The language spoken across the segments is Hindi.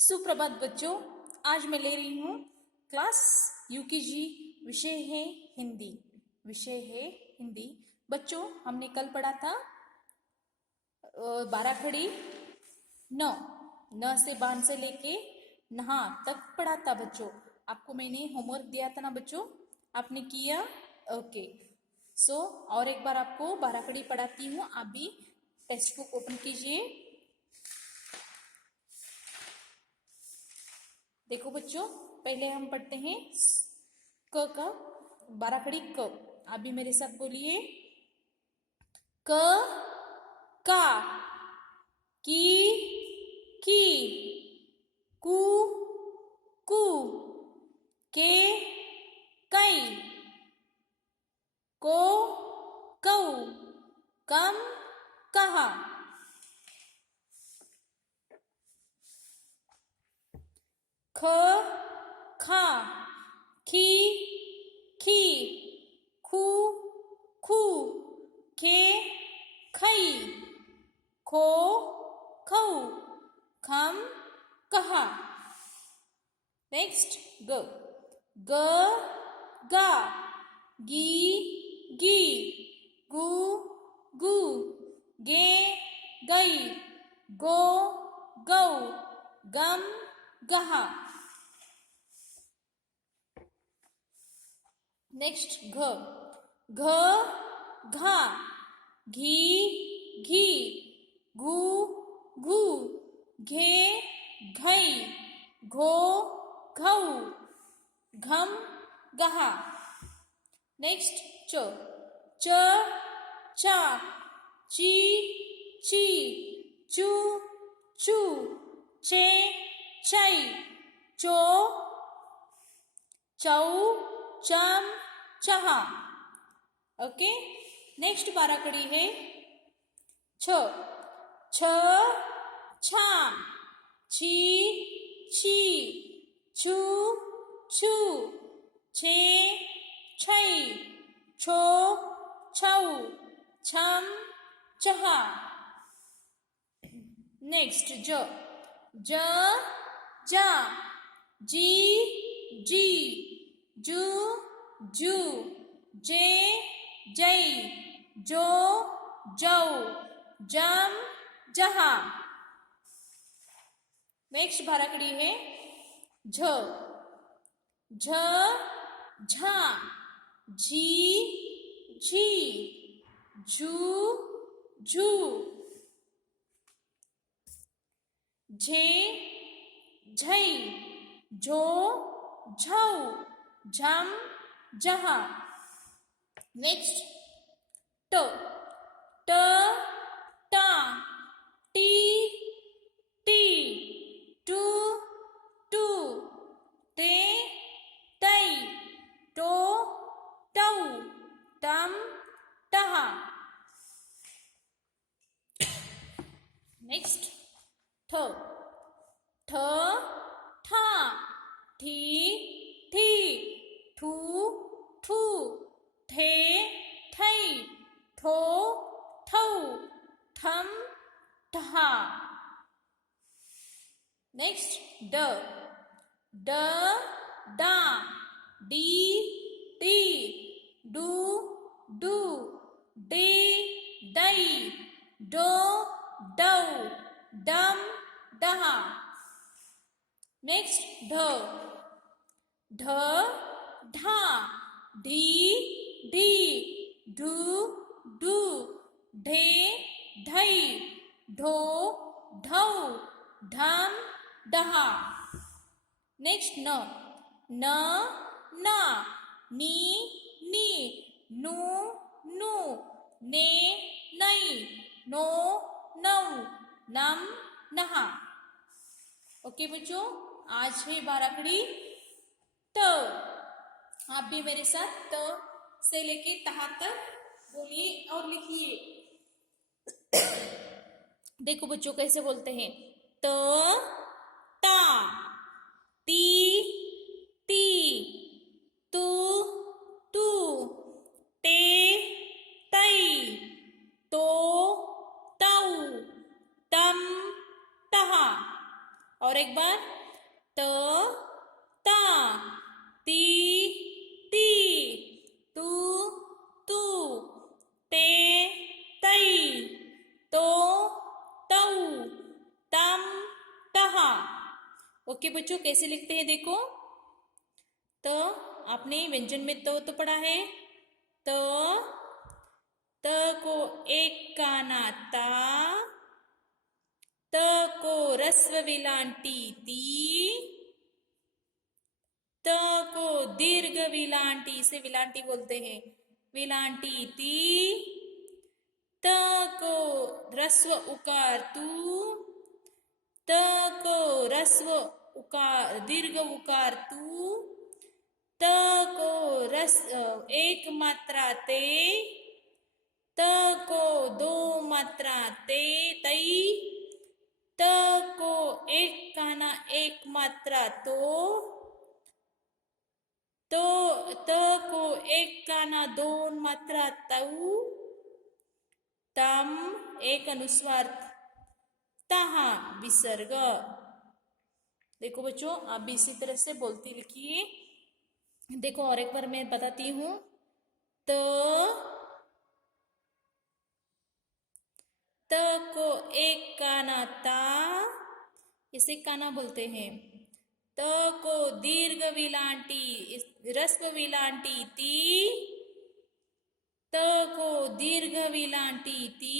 सुप्रभात बच्चों, आज मैं ले रही हूँ क्लास यूकेजी। विषय है हिंदी। बच्चों, हमने कल पढ़ा था 12 खड़ी न से बांध से लेके नहा तक पढ़ा था बच्चों। आपको मैंने होमवर्क दिया था ना बच्चों, आपने किया? ओके। और एक बार आपको 12 खड़ी पढ़ाती हूँ। आप भी टेक्स्ट बुक ओपन कीजिए। देखो बच्चों, पहले हम पढ़ते हैं क का 12 खड़ी क। आप भी मेरे साथ बोलिए। क का, की, कु कु, के कई, को कौ, कम कहा। ख खा, खी खी, खू खू, खे खई, खो खौ, खम कहा। नेक्स्ट ग गा, गी गी, गु गु, गे गई, गो गौ, गम गहा। नेक्स्ट घ घा, घी घी, घू घू, घे घई, घो घौ, घम गहा। नेक्स्ट च चा, ची ची, चू चू, चे चै, चो चौ, चम चहा। ओके। नेक्स्ट 12 कड़ी है छ छा, छी छी, छू छू, छे छै, छो छौ, छम छहा। नेक्स्ट ज जा, जी जी, जू जू, जे जै, जो जौ, जम जहा। नेक्स्ट 12 कड़ी है झ झा, झी झी, झू झू, झे झै, झो झौ, झम झहा। नेक्स्ट ट टा, टी टी, टू टू, ते तै, टो टौ, टम टहा। नेक्स्ट ठ ठा, ठी ठी, ठू ठू, ठे ठै, ठो ठौ, ठम ठहा। नेक्स्ट ड डा, डी डी, डू डू, डे डै, डो डौ, डम डहा। नेक्स्ट ढ ढा, ढी ढी, ढू ढू, ढे ढै, ढो ढौ, ढम डहा। नेक्स्ट न ना, नी नी, नू नू, ने नै, नो नौ, नम नहा। ओके बच्चों, आज है 12 खड़ी त। आप भी मेरे साथ त से लेके तहा तक बोलिए और लिखिए। देखो बच्चों कैसे बोलते हैं। त ता, ती ती, तू तू, ते तै, तो तौ, तम तहा। और एक बार त ता, ती ती, तू तू, ते तई, तो तऊ, तम तहा। ओके बच्चों, कैसे लिखते हैं देखो। तो आपने व्यंजन में तो पढ़ा है। तो त को एक काना ता, त को रस्व विलांटी ती, त को दीर्घ विलांटी, इसे विलांटी बोलते हैं, विलांटी ती, त को रस्व उकार तू, त को रस्व उकार दीर्घ उकार तू, त को रस एक मात्रा ते, त को दो मात्रा ते तई, त को एक काना एक मात्रा तो त को एक काना दोन मात्रा तऊ, तम एक अनुस्वार तहा विसर्ग। देखो बच्चों, आप भी इसी तरह से बोलती लिखिए। देखो और एक बार मैं बताती हूँ। त को एक काना ता, इसे काना बोलते हैं। त को दीर्घ विलांटी रस्व विलांटी ती, त को दीर्घ विलांटी ती,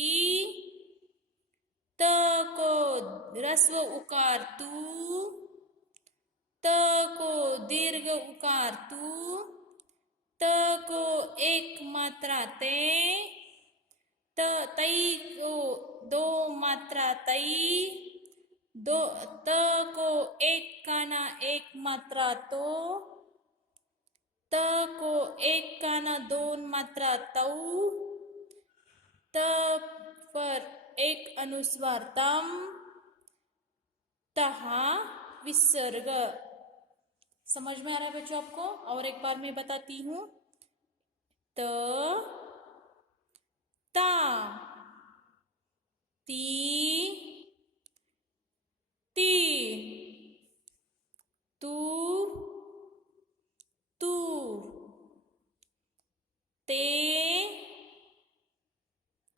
त को रस्व उकार तू, त को दीर्घ उकार तू, त को एक मात्रा ते, त तई को दो मात्रा तई, त को एक काना एक मात्रा तो, त को एक काना दोन मात्रा तऊ, त पर एक अनुस्वार तम, तहा विसर्ग। समझ में आ रहा है बच्चों आपको? और एक बार मैं बताती हूँ। त ता, ती ती, तू तू, ते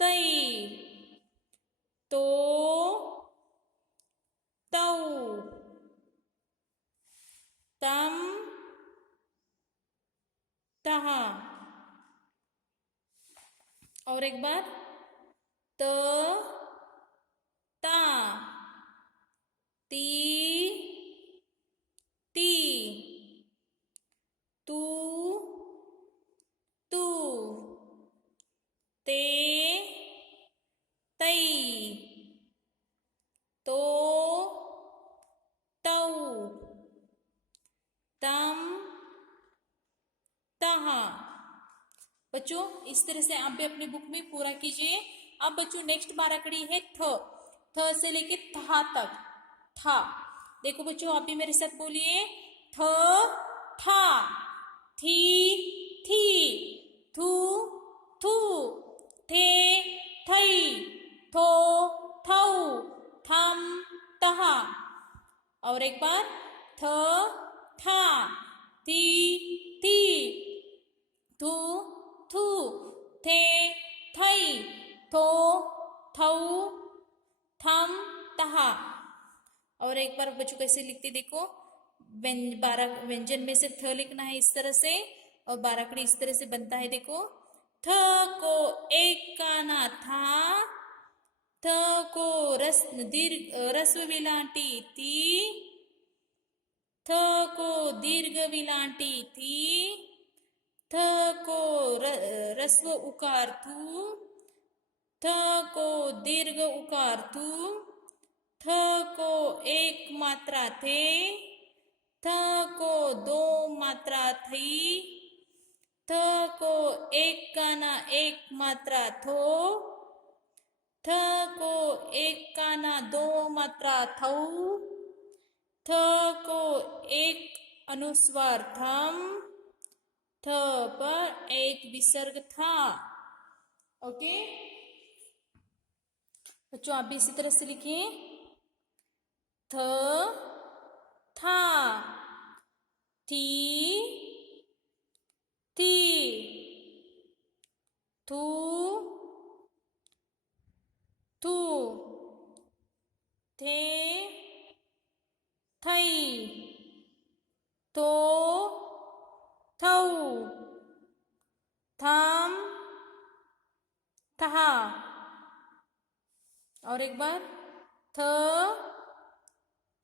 तई, तो तऊ, तम तहा। और एक बार। त ता, ती ती, तू तू, ते तई, तो तऊ, तम तहा। बच्चों इस तरह से आप भी अपनी बुक में पूरा कीजिए। अब बच्चों नेक्स्ट बाराकड़ी है थ से लेके था तक। था, देखो बच्चों आप भी मेरे साथ बोलिए। थ था, थी थी, थू थू, थे थई, थो थऊ, थम तहा। और एक बार। थ था, थी थी, थू थू, थे थई, थो थऊ, थम तहा। और एक बार बच्चों कैसे लिखते देखो। व्यंजन में से थ लिखना है इस तरह से, और बाराकड़ी इस तरह से बनता है देखो। थ को एक काना था, थ को रस्व विलांटी ती, थ को दीर्घ विलांटी थी, थ को रस्व उकार थू, थ को दीर्घ उकार थू, थ को एक मात्रा थे, थ को दो मात्रा थी, थ को एक काना एक मात्रा थो, थ को एक काना दो मात्रा थऊ, थ को एक अनुस्वार थम, थ पर एक विसर्ग था। ओके बच्चों आप भी इसी तरह से लिखिए। थ थी थी, थू थू, थे थई, थो थऊ, थम थहा। और एक बार, थ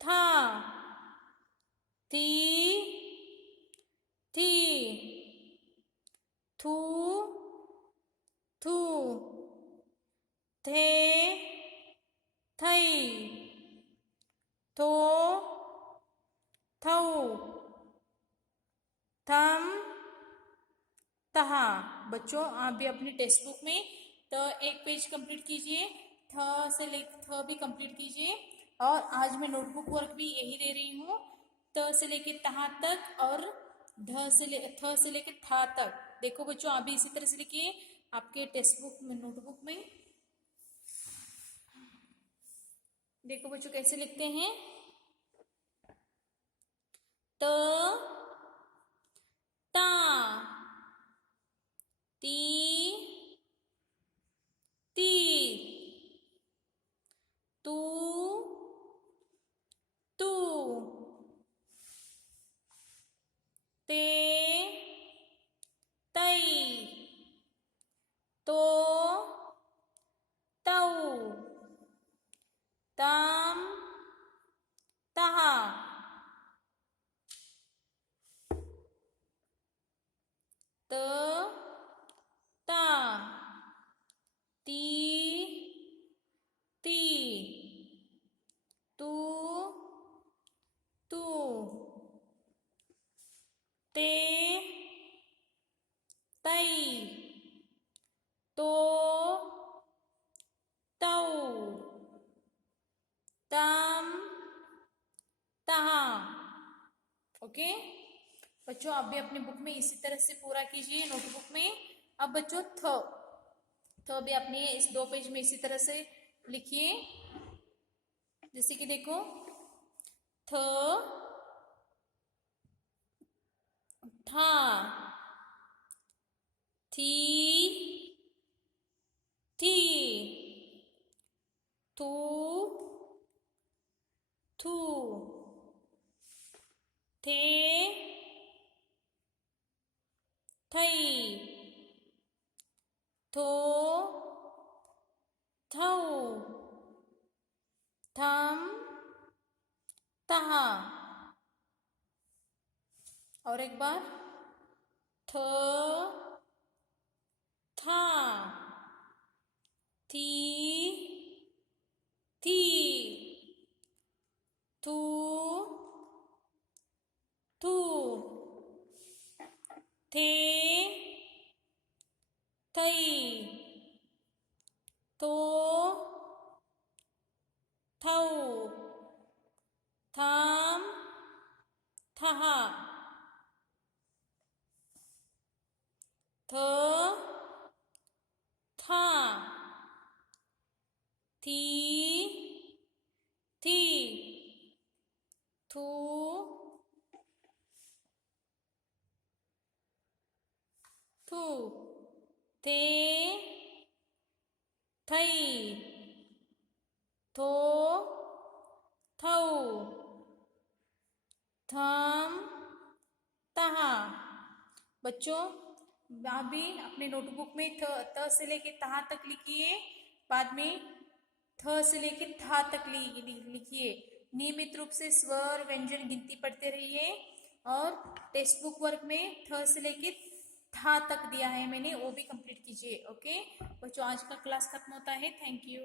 था, थी थी, थू थू, थे थई, थो थऊ, थम तहा। बच्चों आप भी अपनी टेक्स्ट बुक में एक पेज कंप्लीट कीजिए, थ भी कंप्लीट कीजिए। और आज मैं नोटबुक वर्क भी यही दे रही हूँ, त से लेके तहा तक और थ से लेके था तक। देखो बच्चों आप भी इसी तरह से लिखिए आपके टेक्स्ट बुक में, नोटबुक में। देखो बच्चों कैसे लिखते हैं, त ता, ती ती, तू तू, ते तई, तो तऊ, तम तहा, त ता, ती ती, तू तू, ते तई, तो तऊ, तम तहा। ओके बच्चों आप भी अपनी बुक में इसी तरह से पूरा कीजिए, नोटबुक में। अब बच्चों थ भी अपने इस 2 पेज में इसी तरह से लिखिए। जैसे कि देखो, थ था, थी थी, थू थू, थे थई, थो थऊ, थम तहा। और एक बार, थ था, थी थी, थू थू, थे थई, थो थऊ, थम थहा, थ था, थी थी, थू थू, थे थई, थो थऊ, थम तहा। बच्चों आप भी अपने नोटबुक में त से लेके तहा तक लिखिए, बाद में थ से लेके था तक लिखिए। नियमित रूप से स्वर व्यंजन गिनती पढ़ते रहिए। और टेक्स्ट बुक वर्क में थ से लेके था तक दिया है मैंने, वो भी कंप्लीट कीजिए। ओके बच्चों आज का क्लास खत्म होता है। Thank you.